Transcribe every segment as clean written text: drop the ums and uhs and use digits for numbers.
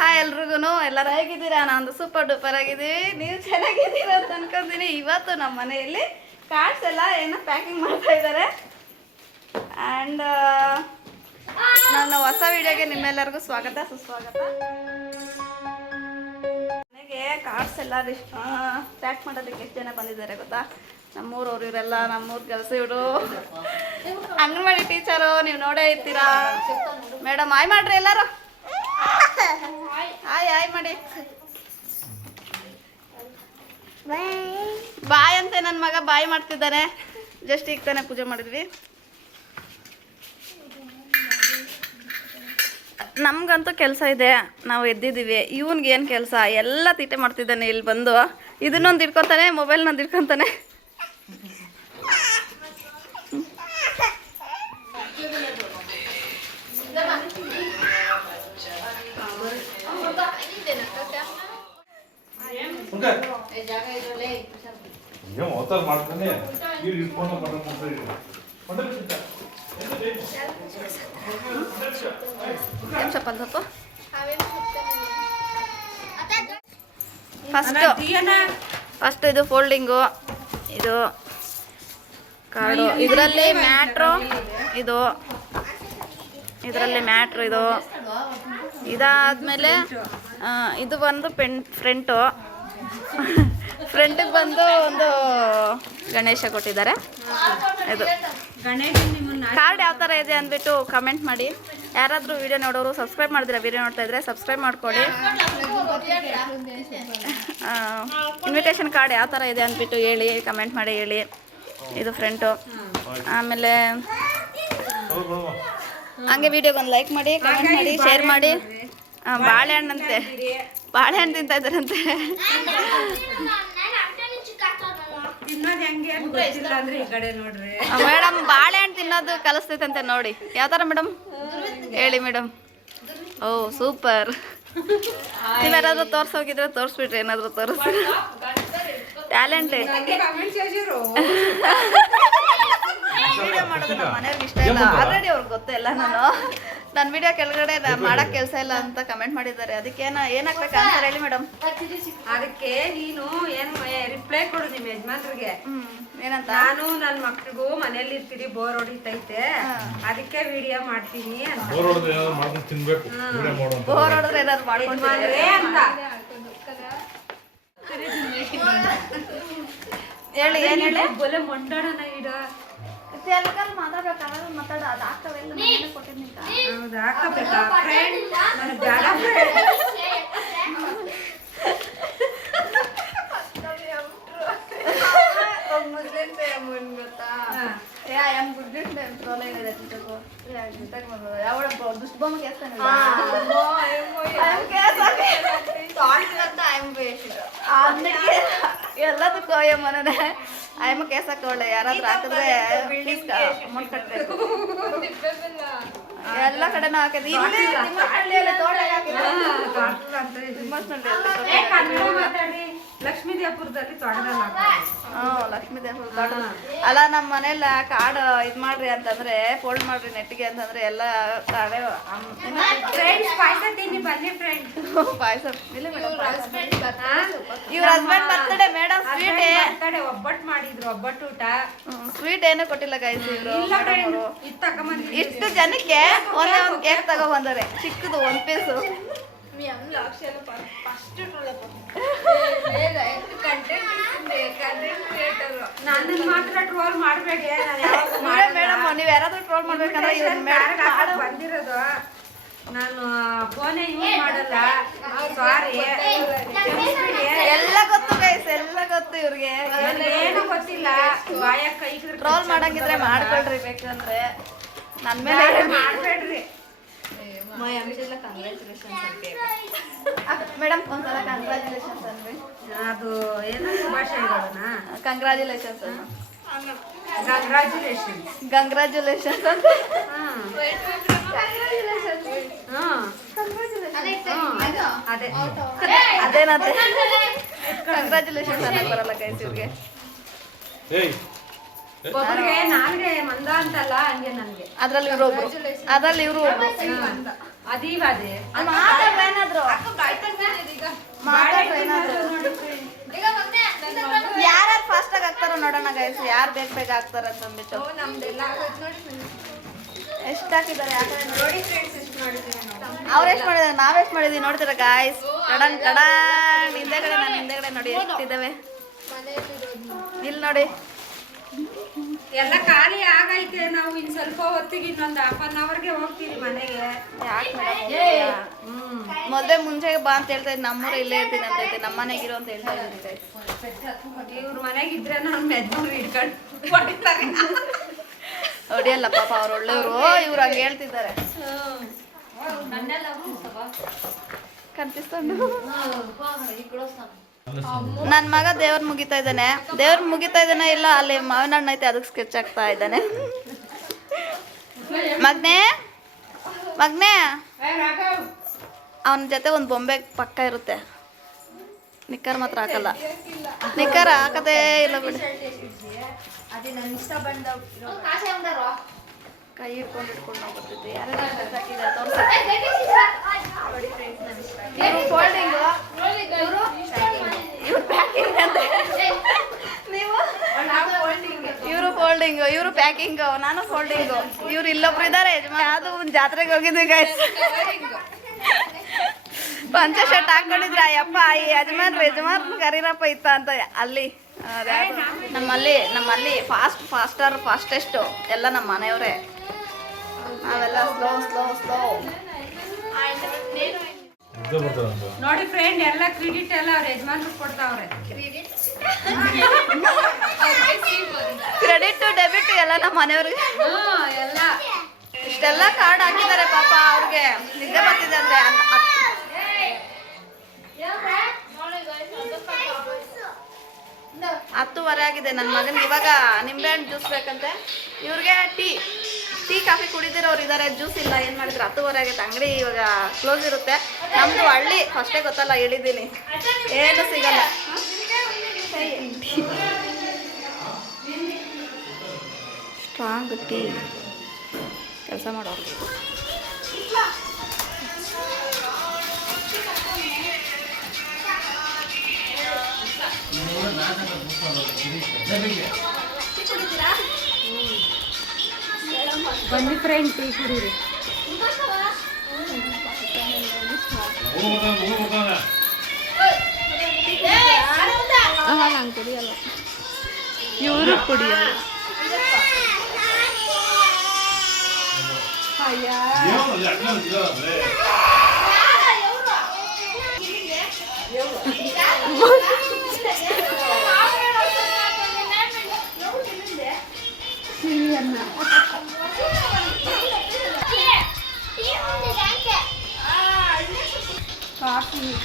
Hi ಎಲ್ರಿಗೂ ಎಲ್ಲರೂ ಹೇಗಿದ್ದೀರಾ? ನಾನು ಸೂಪರ್ ಡೂಪರ್ ಆಗಿದ್ದೀವಿ. ನೀವು ಚೆನ್ನಾಗಿದ್ದೀರಾ ಅಂತ ಅನ್ಕೊಂತೀನಿ. ಇವತ್ತು ನಮ್ಮ ಮನೆಯಲ್ಲಿ ಕಾರ್ಡ್ಸ್ ಎಲ್ಲ ಏನೋ ಪ್ಯಾಕಿಂಗ್ ಮಾಡ್ತಾ ಇದ್ದಾರೆ. ಆ್ಯಂಡ್ ನನ್ನ ಹೊಸ ವಿಡಿಯೋಗೆ ನಿಮ್ಮೆಲ್ಲರಿಗೂ ಸ್ವಾಗತ ಸುಸ್ವಾಗತ. ಮನೆಗೆ ಕಾರ್ಡ್ಸ್ ಎಲ್ಲ ಪ್ಯಾಕ್ ಮಾಡೋದಕ್ಕೆ ಎಷ್ಟು ಜನ ಬಂದಿದ್ದಾರೆ ಗೊತ್ತಾ? ನಮ್ಮೂರವ್ರು ಇವರೆಲ್ಲ, ನಮ್ಮೂರು ಕೆಲಸ ಇವರು ಅಂಗನವಾಡಿ ಟೀಚರು. ನೀವು ನೋಡೇ ಇರ್ತೀರಾ. ಮೇಡಮ್ ಆಯ್ ಮಾಡ್ರಿ ಎಲ್ಲರೂ. ಆಯ್ ಮಾಡಿ ಬಾಯ್ ಅಂತೆ ನನ್ನ ಮಗ ಬಾಯ್ ಮಾಡ್ತಿದ್ದಾನೆ. ಜಸ್ಟ್ ಈಗ ತಾನೇ ಪೂಜೆ ಮಾಡಿದ್ವಿ. ನಮ್ಗಂತೂ ಕೆಲಸ ಇದೆ, ನಾವು ಎದ್ದಿದ್ದೀವಿ. ಇವನ್ಗೆ ಏನು ಕೆಲಸ? ಎಲ್ಲ ತೀಟೆ ಮಾಡ್ತಿದ್ದಾನೆ ಇಲ್ಲಿ ಬಂದು. ಇದನ್ನೊಂದು ಇಟ್ಕೊತಾನೆ, ಮೊಬೈಲ್ನೊಂದು ಇಟ್ಕೊತಾನೆ. ಫಸ್ಟ್ ಇದು ಫೋಲ್ಡಿಂಗು, ಇದು ಕಾರ್ಡು, ಇದರಲ್ಲಿ ಮ್ಯಾಟ್ರು, ಇದರಲ್ಲಿ ಮ್ಯಾಟ್ರು, ಇದಾದ್ಮೇಲೆ ಇದು ಬಂದು ಫ್ರಂಟಿಗೆ ಬಂದು ಒಂದು ಗಣೇಶ ಕೊಟ್ಟಿದ್ದಾರೆ. ಇದು ಕಾರ್ಡ್ ಯಾವ ಥರ ಇದೆ ಅಂದ್ಬಿಟ್ಟು ಕಮೆಂಟ್ ಮಾಡಿ. ಯಾರಾದರೂ ವಿಡಿಯೋ ನೋಡೋರು ಸಬ್ಸ್ಕ್ರೈಬ್ ಮಾಡಿದ್ರೆ, ವಿಡಿಯೋ ನೋಡ್ತಾ ಇದ್ರೆ ಸಬ್ಸ್ಕ್ರೈಬ್ ಮಾಡ್ಕೊಳ್ಳಿ. ಇನ್ವಿಟೇಷನ್ ಕಾರ್ಡ್ ಯಾವ ಥರ ಇದೆ ಅಂದ್ಬಿಟ್ಟು ಹೇಳಿ, ಕಮೆಂಟ್ ಮಾಡಿ ಹೇಳಿ. ಇದು ಫ್ರಂಟು. ಆಮೇಲೆ ಹಂಗೆ ವಿಡಿಯೋಗೊಂದು ಲೈಕ್ ಮಾಡಿ, ಕಮೆಂಟ್ ಮಾಡಿ, ಶೇರ್ ಮಾಡಿ. ಬಾಳೆಹಣ್ಣಂತೆ, ಬಾಳೆಹಣ್ಣು ತಿಂತಾ ಇದ್ದಾರಂತೆ. ಮೇಡಮ್ ಬಾಳೆಹಣ್ಣು ತಿನ್ನೋದು ಕಲಿಸ್ತೈತಂತೆ ನೋಡಿ. ಯಾವ ಥರ ಮೇಡಮ್ ಹೇಳಿ ಮೇಡಮ್? ಓ ಸೂಪರ್. ನೀವೇನಾದ್ರೂ ತೋರ್ಸೋಗಿದ್ರೆ ತೋರಿಸ್ಬಿಟ್ರಿ, ಏನಾದರೂ ತೋರಿಸ್ರಿ. ಟ್ಯಾಲೆಂಟೆಡ್. ವಿಡಿಯೋ ಮಾಡೋದು ನಮ್ಮ ಮನೆಯವ್ರಿಗೆ ಇಷ್ಟ ಇಲ್ಲ. ಆಲ್ರೆಡಿ ಅವ್ರಿಗೆ ಗೊತ್ತಿಲ್ಲ. ನನ್ನ ವಿಡಿಯೋ ಕೆಳಗಡೆ ಮಾಡೋಕ್ಕೆ ಕೆಲಸ ಇಲ್ಲ ಅಂತ ಕಮೆಂಟ್ ಮಾಡಿದ್ದಾರೆ. ಅದಕ್ಕೆ ಏನಾಗ್ಬೇಕು ಆನ್ಸರ್ ಹೇಳಿ ಮೇಡಮ್? ಅದಕ್ಕೆ ನೀನು ಏನು ರಿಪ್ಲೈ ಕೊಡು ನಿಮ್ಮ ಯಜಮಾನ್ರಿಗೆ. ಏನಂತ? ನಾನು ನನ್ನ ಮಕ್ಳಿಗೂ ಮನೇಲಿ ಇರ್ತೀರಿ, ಬೋರ್ ಹೊಡಿತೈತೆ, ಅದಕ್ಕೆ ವಿಡಿಯೋ ಮಾಡ್ತೀನಿ ಅಂತ. ಬೋರ್ ಹೊಡೆದ್ರೆ ಏನಾದ್ರು ಮಾಡ್ಕೊಂಡು ಅಂತ ಹೇಳಿ. ಏನು ಹೇಳಿ? ಬೊಲೆ ಮಂಡಾಡನ ಇಡ ಮಾತಾಡ್ಬೇಕಾದ್ರೆ ಮಾತಾಡ. ಅದು ಹಾಕವೆಲ್ಲ ಕೊಟ್ಟಿದ್ದೀನಿ. ಹೌದು, ಹಾಕಬೇಕಾ ಫ್ರೆಂಡ್? ನನಗೆ ಬೇಡ ಮುಸ್ಲಿಮ್ಸ್ ಗೊತ್ತಾ? ಎಲ್ಲದಕ್ಕೂ ಮನೆ ಆಯಮ್ಮ ಕೇಸಕ್ಕೆ ಒಳ್ಳೆ. ಯಾರಾದ್ರೂ ಹಾಕಿದ್ರೆ ಅಮೌಂಟ್ ಕಟ್ಟಬೇಕು. ಎಲ್ಲ ಕಡೆನೂ ಹಾಕಿದ್ವಿ. ಲಕ್ಷ್ಮೀ ದೇವಪುರದಲ್ಲಿ ತೋಟದಲ್ಲಿ. ಲಕ್ಷ್ಮೀ ದೇವಪುರ ತೋಟ ಅಲ್ಲ. ನಮ್ಮ ಮನೇಲಿ ಕಾರ್ಡ್ ಇದು ಮಾಡ್ರಿ ಅಂತಂದ್ರೆ, ಫೋಲ್ಡ್ ಮಾಡ್ರಿ ನೆಟ್ಟಿಗೆ ಅಂತಂದ್ರೆ ಎಲ್ಲ ಪಾಯಸ ತಿನ್ನಿ ಬನ್ನಿ ಫ್ರೆಂಡ್. ಪಾಯಸ ಇವ್ರ ಹಸ್ಬೆಂಡ್ ಬರ್ತಡೆ ಮೇಡಮ್. ಸ್ವೀಟ್ ಒಬ್ಬಟ್ಟು ಮಾಡಿದ್ರು, ಒಬ್ಬಟ್ಟು ಊಟ. ಸ್ವೀಟ್ ಏನೂ ಕೊಟ್ಟಿಲ್ಲ ಗೈಸ್ ಇವರು. ಇಷ್ಟು ಜನಕ್ಕೆ ಒಂದೇ ಒಂದು ಕೇಕ್ ತಗೊಬಂದರೆ, ಚಿಕ್ಕದು 1 ಪೀಸು. ನನ್ನ ಮಾತ್ರ ಟ್ರೋಲ್ ಮಾಡಬೇಡಿ. ಮೇಡಮ್ ನೀವು ಯಾರಾದ್ರೂ ಟ್ರೋಲ್ ಮಾಡ್ಬೇಕಂದ್ರೆ ಬಂದಿರೋದು ನಾನು ಫೋನೇ ಯೂಸ್ ಮಾಡಲ್ಲ. ಸಾರಿ. ಎಲ್ಲ ಗೊತ್ತು ಗೈಸ್, ಎಲ್ಲ ಗೊತ್ತು ಇವ್ರಿಗೆ. ಏನು ಗೊತ್ತಿಲ್ಲ. ಬಾಯ ಕೈ ಟ್ರೋಲ್ ಮಾಡಂಗಿದ್ರೆ ಮಾಡ್ಕೊಳ್ರಿ, ಬೇಕಂದ್ರೆ ನನ್ನ ಮೇಲೆ ಮಾಡಬೇಡ್ರಿ. ಮೇಡಮ್ ಒಂದ್ಸಲ ಕಂಗ್ರಾಚುಲೇಷನ್ಸ್ ಅನ್ರಿ. ಅದು ಏನೋ ಭಾಷೆ ಇರೋದನ್ನ ಕಂಗ್ರಾಚುಲೇಷನ್ಸ್ ಕಂಗ್ರಾಚುಲೇಷನ್ಸ್ ಅಂತ. ಅದೇನಂತೆ ಕಂಗ್ರಾಚುಲೇಷನ್ಸ್ ಅನ್ನಕ್ಕೆ ಬರಲ್ಲ ಗೈಸ್ ಇವ್ರಿಗೆ. ಒಬ್ಬರಿಗೆ ನಾಲ್ಗೆ ಮಂದ ಅಂತಲ್ಲ ಹಂಗೆ ನನಗೆ ಅದ್ರಲ್ಲಿ ಇವರು ಒಬ್ರು, ಅದ್ರಲ್ಲಿ ಇವರು ಅದೀವಾದೆ ಮಾತಾಡ್ರ ಏನಾದ್ರು ಗೈಸ್, ಯಾರು ಬೇಗ ಆಗ್ತಾರೆ ಅಂತಂದ್ಬಿಟ್ಟು. ನಮ್ದೆಲ್ಲ ಎಷ್ಟು ಹಾಕಿದ್ದಾರೆ ನೋಡಿ ಫ್ರೆಂಡ್ಸ್, ಎಷ್ಟು ಮಾಡಿದ್ದೀವಿ ನಾವು. ಅವ್ರು ಎಷ್ಟು ಮಾಡಿದ್ದಾರೆ, ನಾವೆಷ್ಟು ಮಾಡಿದೀವಿ ನೋಡ್ತೀರಾ ಗಾಯ್ಸ್. ಕಡನ್ ಕಡನ್ ಹಿಂದೆಗಡೆ, ನಾನು ಹಿಂದೆಗಡೆ ನೋಡಿ ಎಷ್ಟಿದ್ದಾವೆ ಇಲ್ಲಿ ನೋಡಿ. ಎಲ್ಲ ಖಾಲಿ ಆಗೈತೆ. ನಾವು ಇನ್ ಸ್ವಲ್ಪ ಹೊತ್ತಿಗೆ ಇನ್ನೊಂದು 1/2 ಅವರ್ಗೆ ಹೋಗ್ತೀವಿ ಮನೆಗೆ. ಯಾಕೆ ಮದುವೆ ಮುಂಚೆಗೆ ಬಾ ಅಂತ ಹೇಳ್ತಾ ಇದ್ದು, ನಮ್ಮೂರ ಇಲ್ಲೇ ಇರ್ತೀನಿ ಅಂತ ಐತೆ, ನಮ್ಮ ಮನೆಗೆ ಇರೋ ಅಂತ ಹೇಳ್ತಾ ಇದ್ದೀನಿ. ಇವ್ರ ಮನೆಗಿದ್ರೆ ನಾನು ಮೆದ್ನೂರು ಹಿಡ್ಕೊಂಡು ಹೊಡಿತಾರೆ. ಹೊಡಿಯಲ್ಲ ಪಾಪ, ಅವ್ರು ಒಳ್ಳೆಯವರು. ಇವ್ರು ಹಂಗೆ ಹೇಳ್ತಿದ್ದಾರೆ ಕನ್ಪಿಸ್ಕೊಂಡು. ನನ್ನ ಮಗ ದೇವ್ರ ಮುಗಿತಾ ಇದ್ದಾನೆ ಇಲ್ಲ ಅಲ್ಲಿ ಮಾವಿನ ಹಣ್ಣು ಐತೆ, ಅದಕ್ಕೆ ಸ್ಕೆಚ್ ಆಗ್ತಾ ಇದ್ದಾನೆ. ಮಗ್ನೆ ಅವನ ಜೊತೆ ಒಂದು ಬೊಂಬೆ ಪಕ್ಕ ಇರುತ್ತೆ, ನಿಕ್ಕರ್ ಮಾತ್ರ ಹಾಕಲ್ಲ. ನಿಕ್ಕರ್ ಹಾಕದೇ ಇಲ್ಲ ಬಿಡಿ. ಕೈ ಹಿಡ್ಕೊಂಡು ನಾವು ಬರ್ತಿದ್ವಿ. ಇವರು ಫೋಲ್ಡಿಂಗು, ಇವ್ರು ಪ್ಯಾಕಿಂಗ್ ಅಂತ. ಇವರು ಫೋಲ್ಡಿಂಗು, ಇವರು ಪ್ಯಾಕಿಂಗು, ನಾನು ಫೋಲ್ಡಿಂಗು. ಇವ್ರು ಇಲ್ಲೊಬ್ರು ಇದ್ದಾರೆ ಯಜಮಾನ್. ಯಾವುದು ಒಂದು ಜಾತ್ರೆಗೆ ಹೋಗಿದ್ವಿ ಗೈಸ್, ಪಂಚ ಶರ್ಟ್ ಹಾಕೊಂಡಿದ್ರೆ ಅಯ್ಯಪ್ಪ ಈ ಯಜಮಾನ್ ಕರೀರಪ್ಪ ಇತ್ತ ಅಂತ ಅಲ್ಲಿ. ನಮ್ಮಲ್ಲಿ ಫಾಸ್ಟೆಸ್ಟು ಎಲ್ಲ ನಮ್ಮ ಮನೆಯವರೇ. ನಾವೆಲ್ಲ ಸ್ಲೋ. ನೋಡಿ ಫ್ರೆಂಡ್, ಎಲ್ಲ ಕ್ರೆಡಿಟ್ ಎಲ್ಲ ಅವ್ರ ಯಜಮಾನ್ರು ಕೊಡ್ತಾವ್ರೆ. ಕ್ರೆಡಿಟ್ ಡೆಬಿಟ್ ಎಲ್ಲ ನಮ್ಮ ಮನೆಯವ್ರಿಗೆ. ಎಲ್ಲ ಇಷ್ಟೆಲ್ಲ ಕಾರ್ಡ್ ಹಾಕಿದ್ದಾರೆ ಪಾಪ. ಅವ್ರಿಗೆ ನಿದ್ದೆ ಬರ್ತಿದೆ ಅಂದ್ರೆ 10:30 ಆಗಿದೆ. ನನ್ನ ಮಗನಿಗೆ ಇವಾಗ ನಿಂಬೆಹಣ್ಣು ಜ್ಯೂಸ್ ಬೇಕಂತೆ. ಇವ್ರಿಗೆ ಟೀ ಕಾಫಿ ಕುಡಿದಿರೋರು ಇದ್ದಾರೆ, ಜ್ಯೂಸ್ ಇಲ್ಲ. ಏನು ಮಾಡಿದ್ರು 10:30 ಆಗೈತೆ, ಅಂಗಡಿ ಇವಾಗ ಕ್ಲೋಸ್ ಇರುತ್ತೆ. ನಮ್ಮದು ಹಳ್ಳಿ ಫಸ್ಟೇ ಗೊತ್ತಲ್ಲ, ಹೇಳಿದ್ದೀನಿ ಏನು ಸಿಗಲ್ಲ. ಸ್ಟ್ರಾಂಗ್ ಟೀ ಕೆಲಸ ಮಾಡೋರು. ಬನ್ನಿ ಫ್ರೆಂಡ್, ಟೀ ಕುಡೀರಿ. ನಂಗೆ ಕುಡಿಯಲ್ಲ, ಇವರು ಕುಡಿಯಲ್ಲ.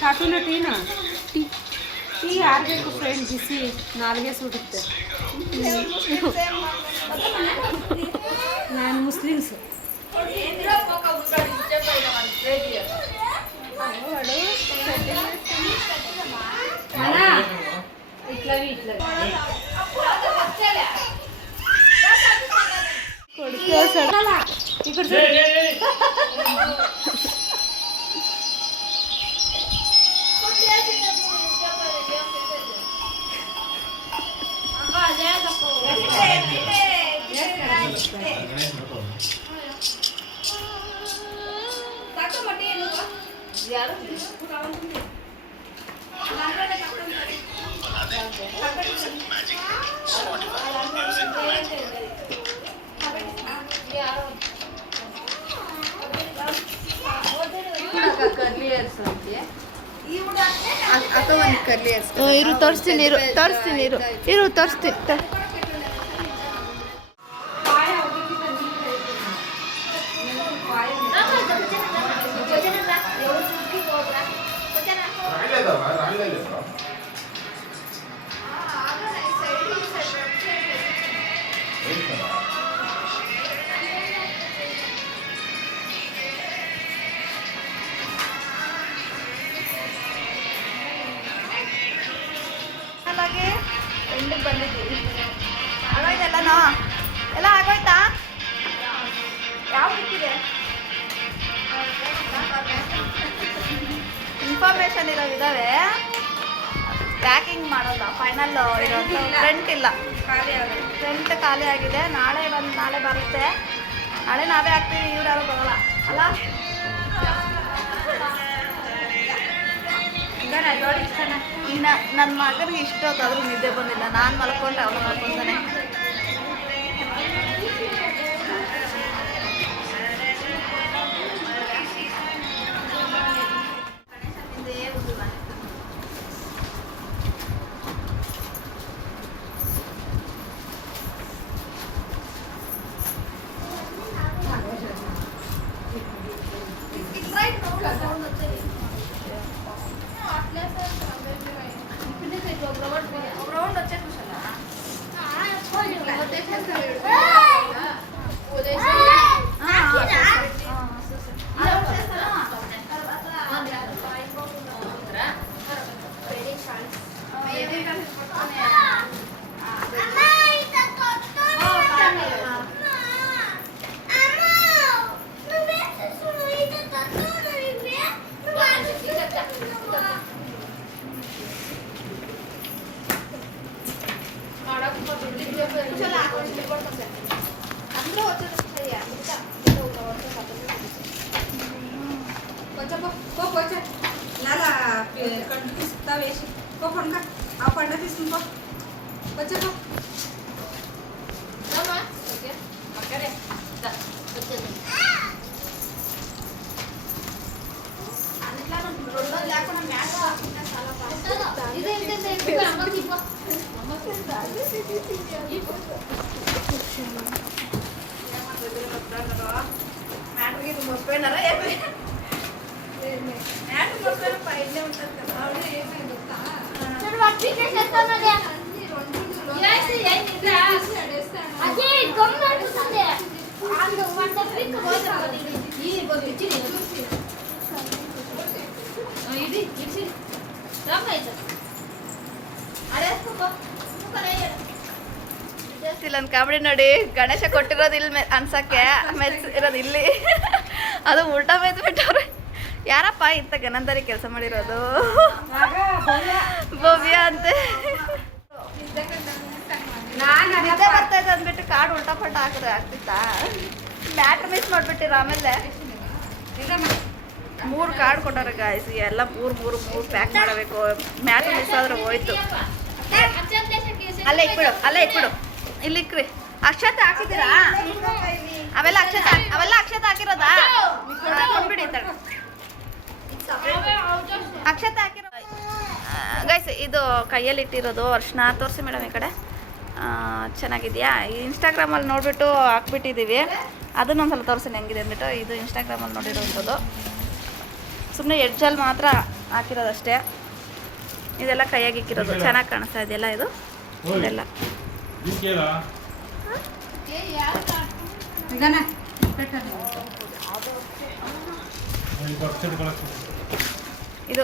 ಕಾಫಿನ ಟೀನಾ? ಟೀ ಯಾರಬೇಕು ಫ್ರೆಂಡ್, ಬಿಸಿ ನಾಲ್ಗೆ ಸುಡುತ್ತೆ. ನಾನು ಮುಸ್ಲಿಮ್ಸ್. ಇರು ತೋರಿಸ್ತೀನಿ, ಇರು ತೋರಿಸ್ತೀನಿ. ಎಂಡಿಗೆ ಬಂದಿದ್ದೀವಿ. ಆಗೋಯ್ತಲ್ಲನೋ? ಎಲ್ಲ ಆಗೋಯ್ತಾ? ಯಾವ ಸಿಕ್ಕಿದೆ ಇನ್ಫಾರ್ಮೇಶನ್ ಇದಾವೆ. ಪ್ಯಾಕಿಂಗ್ ಮಾಡೋಲ್ಲ, ಫೈನಲ್ ಇರೋದು. ಫ್ರಂಟ್ ಇಲ್ಲ, ಖಾಲಿ ಆಗುತ್ತೆ. ಫ್ರಂಟ್ ಖಾಲಿ ಆಗಿದೆ. ನಾಳೆ ಬರುತ್ತೆ. ನಾಳೆ ನಾವೇ ಹಾಕ್ತೀವಿ, ಇವ್ರು ಯಾರು ಬರೋಲ್ಲ ಅಲ್ಲ. ಇನ್ನು ನನ್ನ ಮಗನಿಗೆ ಇಷ್ಟೊತ್ತಾದ್ರೂ ನಿದ್ದೆ ಬಂದಿಲ್ಲ. ನಾನು ಮಲ್ಕೊಂಡ್ರೆ ಅವನು ಮಲ್ಕೊತಾನೆ. ಇಲ್ಲೊಂದು ಕಾಮಿಡಿ ನೋಡಿ, ಗಣೇಶ ಕೊಟ್ಟಿರೋದು ಇಲ್ಲಿ ಅನ್ಸಕ್ಕೆ ಮೆಚ್ ಇರೋದು ಇಲ್ಲಿ, ಅದು ಉಲ್ಟಾ ಮೆಚ್ ಬಿಟ್ಟವ್ರೆ. ಯಾರಪ್ಪ ಇಂಥ ಗನಂದರಿ ಕೆಲಸ ಮಾಡಿರೋದು? ಭವ್ಯ ಅಂತೆ. ನಿದ್ದೆ ಬರ್ತಾ ಇದೆ ಅಂದ್ಬಿಟ್ಟು ಕಾರ್ಡ್ ಉಲ್ಟಾ ಪಲ್ಟಾ ಹಾಕಿದ್ರೆ ಆಗ್ತಿತ್ತಾ? Matter miss ಮಾಡಿಬಿಟ್ಟಿರ. ಆಮೇಲೆ 3 ಕಾರ್ಡ್ ಕೊಟ್ಟಾರೆ ಗಾಯ್ಸ್, ಎಲ್ಲ ಮೂರು ಪ್ಯಾಕ್ ಮಾಡಬೇಕು. ಮ್ಯಾಟ್ರ್ ಮಿಸ್ ಆದ್ರೆ ಹೋಯ್ತು. ಅಲ್ಲೇ ಇಟ್ಬಿಡು ಇಲ್ಲಿ ಇಕ್ರಿ. ಅಕ್ಷತೆ ಹಾಕಿದ್ದೀರಾ? ಅವೆಲ್ಲ ಅಕ್ಷತೆ ಹಾಕಿರೋದಾ? ಕೊಂಡ್ಬಿಡಿ ಅಕ್ಷತೆ ಹಾಕಿರೋ ಗೈಸ್. ಇದು ಕೈಯಲ್ಲಿ ಇಟ್ಟಿರೋದು ಅರ್ಶಿನ. ತೋರಿಸಿ ಮೇಡಮ್ ಈ ಕಡೆ. ಚೆನ್ನಾಗಿದೆಯಾ? ಇನ್ಸ್ಟಾಗ್ರಾಮಲ್ಲಿ ನೋಡಿಬಿಟ್ಟು ಹಾಕ್ಬಿಟ್ಟಿದ್ದೀವಿ. ಅದನ್ನೊಂದು ಸ್ವಲ್ಪ ತೋರಿಸಿ ಹೆಂಗಿದೆ ಅಂದ್ಬಿಟ್ಟು. ಇದು ಇನ್ಸ್ಟಾಗ್ರಾಮಲ್ಲಿ ನೋಡಿರೋದು. ಸುಮ್ಮನೆ ಎಡ್ಜಲ್ಲಿ ಮಾತ್ರ ಹಾಕಿರೋದಷ್ಟೇ. ಇದೆಲ್ಲ ಕೈಯಾಗಿ ಇಕ್ಕಿರೋದು. ಚೆನ್ನಾಗಿ ಕಾಣಿಸ್ತಾ ಇದೆಯಲ್ಲ ಇದು. ಇದೆಲ್ಲ ಇದು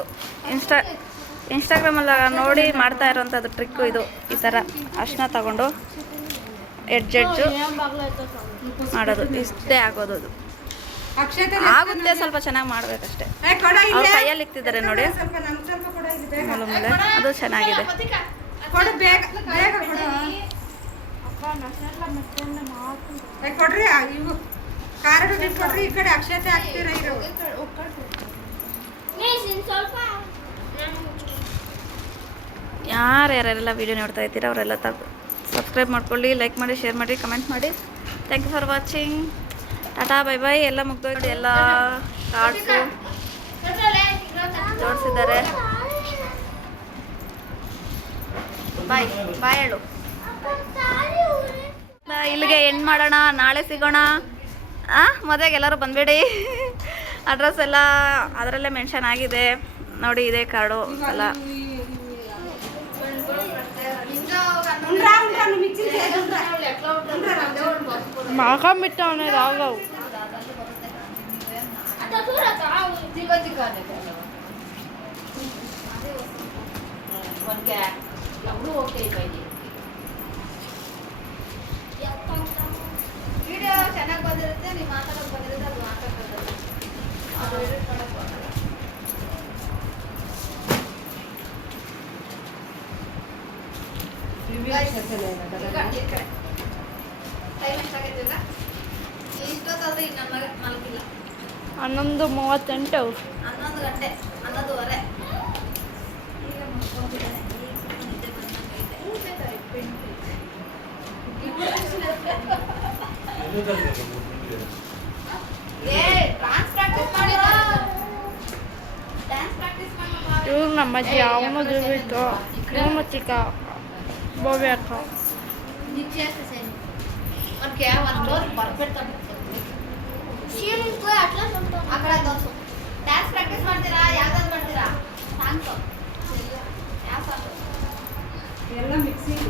ಇನ್ಸ್ಟಾಗ್ರಾಮಲ್ಲಿ ನೋಡಿ ಮಾಡ್ತಾ ಇರೋಂಥದ್ದು ಟ್ರಿಕ್ಕು ಇದು. ಈ ಥರ ಅರ್ಶಿನ ತಗೊಂಡು ಎಡ್ಜು ಮಾಡೋದು. ಇಷ್ಟೇ ಆಗೋದು. ಅದು ಆಗುತ್ತೆ, ಸ್ವಲ್ಪ ಚೆನ್ನಾಗಿ ಮಾಡ್ಬೇಕಷ್ಟೇ. ಅವ್ರು ಕೈಯಲ್ಲಿ ಇಕ್ತಿದ್ದಾರೆ ನೋಡಿ, ಅದು ಚೆನ್ನಾಗಿದೆ. ಕೊಡ್ರಿ ಇವು ಕಾರ್ಡ್ ಕೊಡ್ರಿ. ಈ ಕಡೆ ಅಕ್ಷತೆ ಹಾಕ್ತೀರ. ಯಾರ್ಯಾರೆಲ್ಲ ವೀಡಿಯೋ ನೋಡ್ತಾ ಇದ್ದೀರಾ ಅವರೆಲ್ಲ ಸಬ್ಸ್ಕ್ರೈಬ್ ಮಾಡ್ಕೊಳ್ಳಿ, ಲೈಕ್ ಮಾಡಿ, ಶೇರ್ ಮಾಡಿ, ಕಮೆಂಟ್ ಮಾಡಿ. Thank you for watching. Tata bye bye. ಎಲ್ಲ ಮುಗ್ದೋಯ್ತು. ಎಲ್ಲ ಕಾರ್ಡ್ಸು ಜೋಡಿಸಿದ್ದಾರೆ. ಬಾಯ್ ಬಾಯ್ ಹೇಳು. ಇಲ್ಲಿಗೆ ಎಂಡ್ ಮಾಡೋಣ. ನಾಳೆ ಸಿಗೋಣ. ಮದುವೆಗೆ ಎಲ್ಲರೂ ಬಂದ್ಬೇಡಿ. ಅಡ್ರೆಸ್ ಎಲ್ಲ ಅದರಲ್ಲೇ ಮೆನ್ಷನ್ ಆಗಿದೆ ನೋಡಿ. ಇದೇ ಕಾರ್ಡು ಎಲ್ಲ ಮಾಕಾಮಿಟ್ಟವನೇ ರಾಘವ್. ವಿಡಿಯೋ ಚೆನ್ನಾಗಿ ಬಂದಿರುತ್ತೆ. ನೀವು ಮಾತಾಡೋದು ಬಂದಿರುತ್ತೆ, ಅದು ಮಾತಾಡೋದು. ಟೈಮ್ ಎಷ್ಟಾಗೈತೆ ಈಗ ಇಷ್ಟೊತ್ತಾದ್ರೆ ಇನ್ನು ನನ್ನ ಮಗ ಮಲಗಿಲ್ಲ 11:38 11 ಗಂಟೆ 11:15 ಈಗ ಮುಚ್ಕೊಂಡಿದ್ದಾನೆ ಈಗ ಸ್ವಲ್ಪ ನಿದ್ದೆ ಬಂದಂಗೈತೆ ಏ ಡ್ಯಾನ್ಸ್ ಪ್ರಾಕ್ಟೀಸ್ ಮಾಡಿರೋ ಡ್ಯಾನ್ಸ್ ಪ್ರಾಕ್ಟೀಸ್ ಮಾಡಿ ಇವ್ರು ನಮ್ಮ ಅಜ್ಜಿ ಅವನು ದುರ್ಬಿಟ್ಟು ಇವನು ಚಿಕ್ಕ ಬೋಬಿ ಅಕ್ಕ ನಿಚ್ಚೇಸ್ತೆ ಸೇರಿ మనకి వన్ డోర్ ಬರ್ಬಿಡ್ತಾನೆ ಸೀನ್ಸ್ ಅಟ್ಲಾಸ್ ಉಂಟು ಆ ಕಡೆ ತೋರಿಸು ಡ್ಯಾನ್ಸ್ ಪ್ರಾಕ್ಟೀಸ್ ಮಾಡ್ತೀರಾ ಯಾವ್ದಾದ್ರು ಮಾಡ್ತೀರಾ ಸಾಂಗ್ಸ್ ಯಾವ ಸಾಂಗ್ ಎಲ್ಲ ಮಿಕ್ಸಿಂಗ್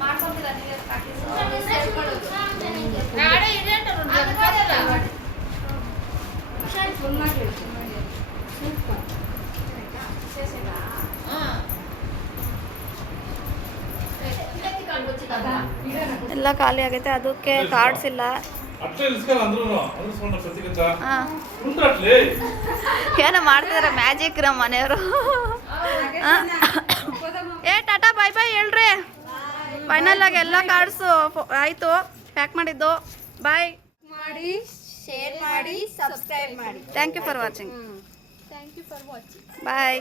ಮಾಡ್ಕೊತೀರಾ ನೀವೇ ಪ್ರಾಕ್ಟೀಸ್ ಎಲ್ಲ ಖಾಲಿ ಆಗೈತೆ ಅದಕ್ಕೆ ಕಾರ್ಡ್ಸ್ ಇಲ್ಲ ಏನೋ ಮಾಡ್ತಿದಾರೆ ಮ್ಯಾಜಿಕ್ ನಮ್ಮ ಮನೆಯವರು ಏ ಟಾಟಾ ಬಾಯ್ ಬಾಯ್ ಹೇಳ್ರಿ ಫೈನಲ್ ಆಗಿ ಎಲ್ಲ ಕಾರ್ಡ್ಸು ಆಯಿತು ಪ್ಯಾಕ್ ಮಾಡಿದ್ದು ಬಾಯ್ ಮಾಡಿ ಶೇರ್ ಮಾಡಿ ಸಬ್ಸ್ಕ್ರೈಬ್ ಮಾಡಿ thank you for watching bye